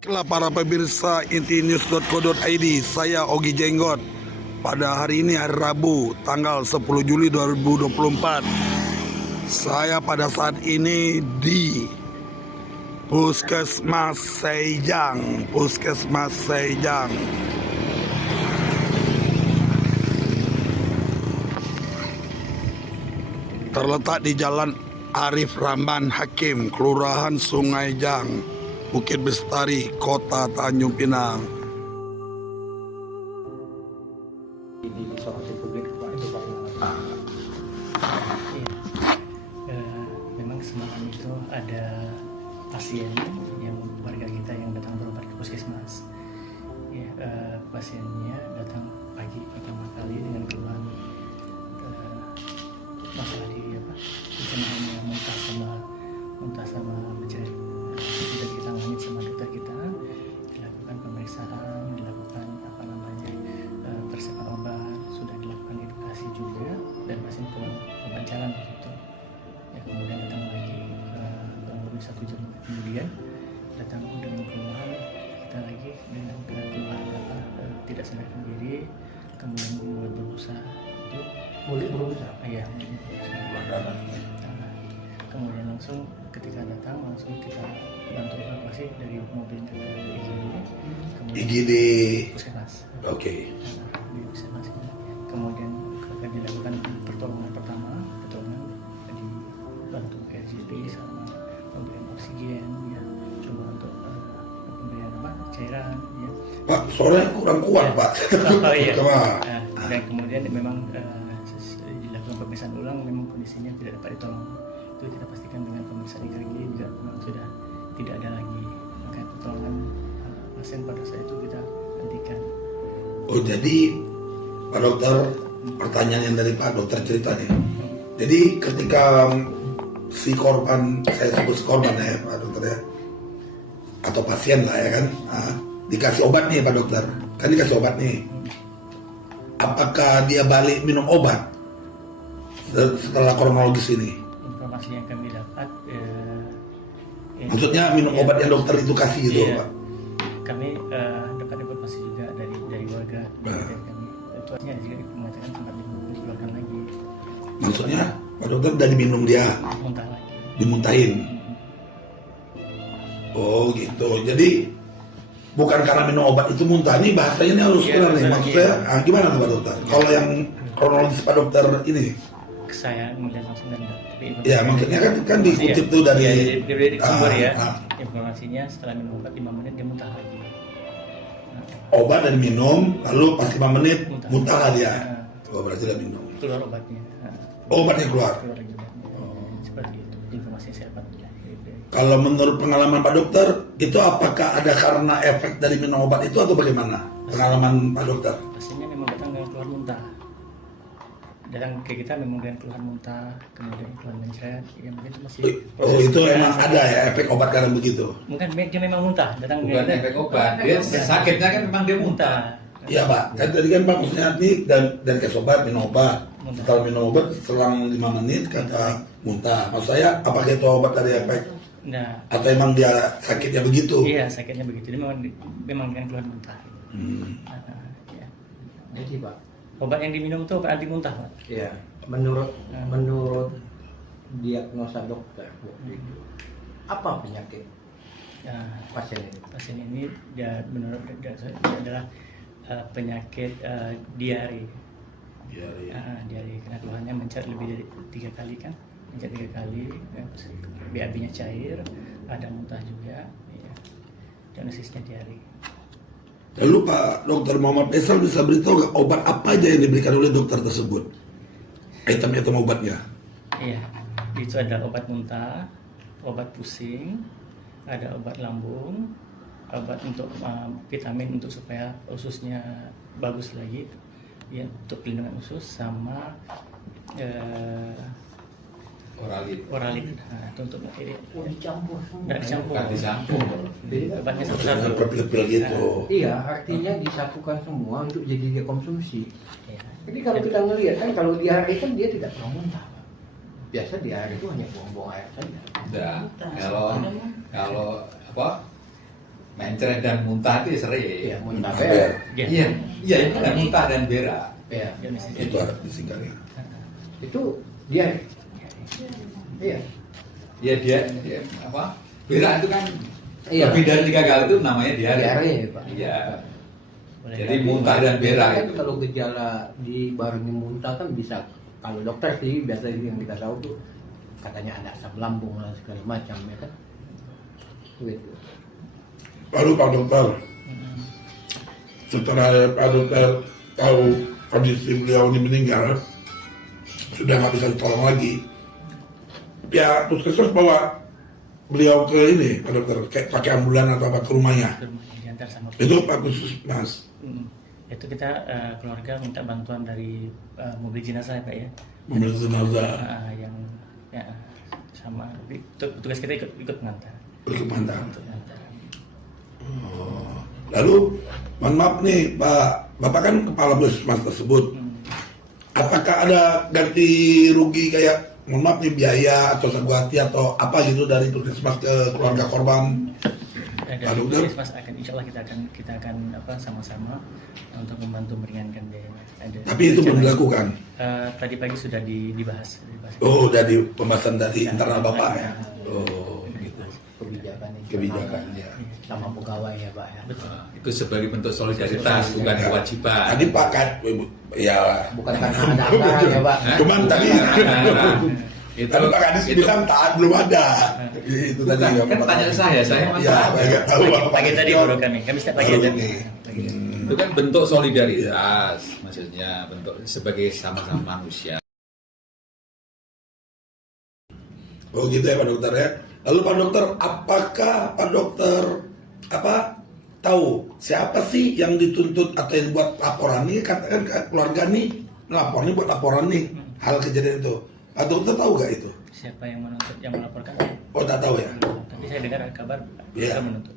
Baiklah para pemirsa intinews.co.id, saya Ogi Jenggot. Pada hari ini hari Rabu tanggal 10 Juli 2024. Saya pada saat ini di Puskesmas Sejang. Terletak di Jalan Arif Rahman Hakim, Kelurahan Sungai Jang, Bukit Bestari, Kota Tanjung Pinang. Di isolasi publik Pak itu Pak. Memang semalam itu ada pasien yang warga kita yang datang berobat ke puskesmas. Pasiennya datang pagi pertama kali dengan keluhan masalah di pencernaan muntah sama berjerit. Sudah ditangani sama dokter kita, dilakukan pemeriksaan, dilakukan persiapan obat, sudah dilakukan edukasi juga, dan pasien pulang wawancara begitu. Kemudian datang lagi kurang lebih 1 jam kemudian datang dengan keluhan kita lagi dengan keluhan tidak sadarkan diri, kemudian mulai berusaha itu iya. Kemudian langsung ketika datang langsung kita bantu evakuasi dari mobilnya ke IGD puskesmas. Oke. Di puskesmas. Kemudian akan dilakukan pertolongan pertama, dibantu RGP sama pemberian oksigen, ya, coba untuk pemberian cairan, ya. Pak, suaranya kurang kuat, ya. Pak. Oh iya. Coba. Dan kemudian memang dilakukan pemeriksaan ulang, memang kondisinya tidak dapat ditolong. Itu kita pastikan dengan pemeriksaan EKG juga memang sudah tidak ada lagi, maka pertolongan pasien pada saat itu kita hentikan. Oh, jadi Pak Dokter, pertanyaan yang dari Pak Dokter ceritanya. Jadi ketika si korban, saya sebut korban ya Pak Dokter ya, atau pasien lah ya kan, dikasih obat nih Pak Dokter, kan dikasih obat nih. Apakah dia balik minum obat setelah kronologis ini? Informasi yang kami dapat, maksudnya minum obat yang dokter itu kasih gitu, iya, Pak? Kami dapat informasi juga dari warga dari kami. Itu artinya juga mengatakan tempat dikeluarkan lagi. Maksudnya Pak Dokter udah diminum dia, Muntah lagi. dimuntahin. Oh gitu. Jadi bukan karena minum obat itu muntah. Ini bahasanya ini harus benar nih. Maksudnya gimana tuh Pak Dokter? Kalau yang kronologis Pak Dokter ini? Saya melihat langsung dan Ya maksudnya kan dikutip tuh dari sumber ya. Informasinya setelah minum obat 5 menit dia muntah lagi. Obat dan minum, lalu pas 5 menit muntah lah dia. Oh berarti udah minum. Keluar obatnya. Obatnya keluar. Keluar lagi. Seperti itu. Informasi yang saya dapat. Kalau menurut pengalaman Pak Dokter, itu apakah ada karena efek dari minum obat itu atau bagaimana? Pengalaman Pak Dokter? Pasiennya memang datang dengan keluar muntah. Datang ke kita memang dengan keluhan muntah, kemudian keluhan mencret, ya mungkin itu masih. Oh itu emang ada ya efek obat karena begitu? Mungkin dia memang muntah, datang. Bukan efek obat, dia sakitnya kan memang dia muntah. Iya Pak, kan tadi kan Pak maksudnya nih dan kasih obat, minum obat. Setelah minum obat selang 5 menit kata muntah. Maksud saya apakah itu obat dari efek? Nah, atau emang dia sakitnya begitu? iya sakitnya begitu, dia memang dengan keluhan muntah. Ya. Jadi Pak, obat yang diminum itu obat anti muntah Pak. ya menurut diagnosa dokter waktu itu apa penyakit pasien ini? Pasien ini dia menurut dia adalah penyakit diare. Diare karena keluhannya mencret lebih dari 3 kali kan, mencret 3 kali, BAB-nya cair, ada muntah juga, ya. Diagnosisnya diare. Lalu Pak Dokter Muhammad Faisal bisa beritahu nggak obat apa aja yang diberikan oleh dokter tersebut? Item-item obatnya? Iya, itu ada obat muntah, obat pusing, ada obat lambung, obat untuk vitamin untuk supaya ususnya bagus lagi, ya, untuk pelindungan usus, sama oralit. Nah, itu untuk materi. Dicampur Nggak dicampur. Obatnya semua. satu-satu. Pil-pil gitu. Iya, artinya disatukan semua untuk jadi dia konsumsi. Iya. Jadi kalau kita ngelihat kan kalau diare kan dia tidak pernah muntah. Biasa diare itu hanya buang-buang air saja. Kalau mencret dan muntah itu sering. Iya, muntah Haber. ber. Iya, iya itu kan muntah dan berak. Iya. Dia mesti Itu jadi. harus disingkatnya. Itu dia. Iya. Ya dia apa? Berak itu kan Iya. lebih dari 3 kali itu namanya diare. Diare, Pak. Iya. Boleh Jadi jadi. muntah dan berak Kan itu. kalau gejala dibarengi muntah kan bisa, kalau dokter sih biasa yang kita tahu tuh katanya ada asam lambung lah segala macam ya kan. Gitu. Lalu Pak Dokter, Mm-mm. setelah Pak Dokter tahu kondisi beliau ini meninggal, sudah nggak bisa ditolong lagi. Ya, puskesmas bawa beliau ke ini, Pak Dokter, kayak pakai ambulan atau apa ke rumahnya. Ke rumah, diantar sama Itu Pak Puskesmas. Mm. Itu kita keluarga minta bantuan dari mobil jenazah ya Pak ya. Mobil jenazah. Yang ya, sama petugas kita ikut mengantar. Ikut mengantar. Untuk mengantar. Oh. Lalu, mohon maaf nih Pak, Bapak kan kepala puskesmas tersebut. Apakah ada ganti rugi kayak, mohon maaf nih, biaya atau saguati atau apa gitu dari puskesmas ke keluarga korban? Dan Pak Dokter? Mas akan insya Allah kita akan apa sama-sama untuk membantu meringankan biayanya. Tapi itu belum dilakukan. Tadi pagi sudah dibahas. Oh, dari pembahasan dari internal Bapak ya. Oh, gitu. Kebijakan itu. Kebijakan ya. Sama pegawai ya Pak ya. Betul. Nah, itu sebagai bentuk solidaritas, bukan Ya. kewajiban. Tadi Pak kan, ya. Bukan karena ada anggaran ya Pak. Cuman tadi, Itu tadi Pak Kadis bilang taat belum ada. Itu tadi. Bukan, kan tanya saya Ya, mana nggak tahu apa. Pagi tadi baru kami setiap pagi Baru ada. ini. Pagi. itu kan bentuk solidaritas, maksudnya bentuk sebagai sama-sama manusia. Oh gitu ya Pak Dokter ya. Lalu Pak Dokter, apakah Pak Dokter tahu siapa sih yang dituntut atau yang buat laporan ini? Katakan keluarga nih lapornya buat laporan nih hal kejadian itu. Pak Dokter tahu gak itu? Siapa yang menuntut yang melaporkan? Oh tak tahu ya. Tadi saya dengar kabar Iya. mereka menuntut.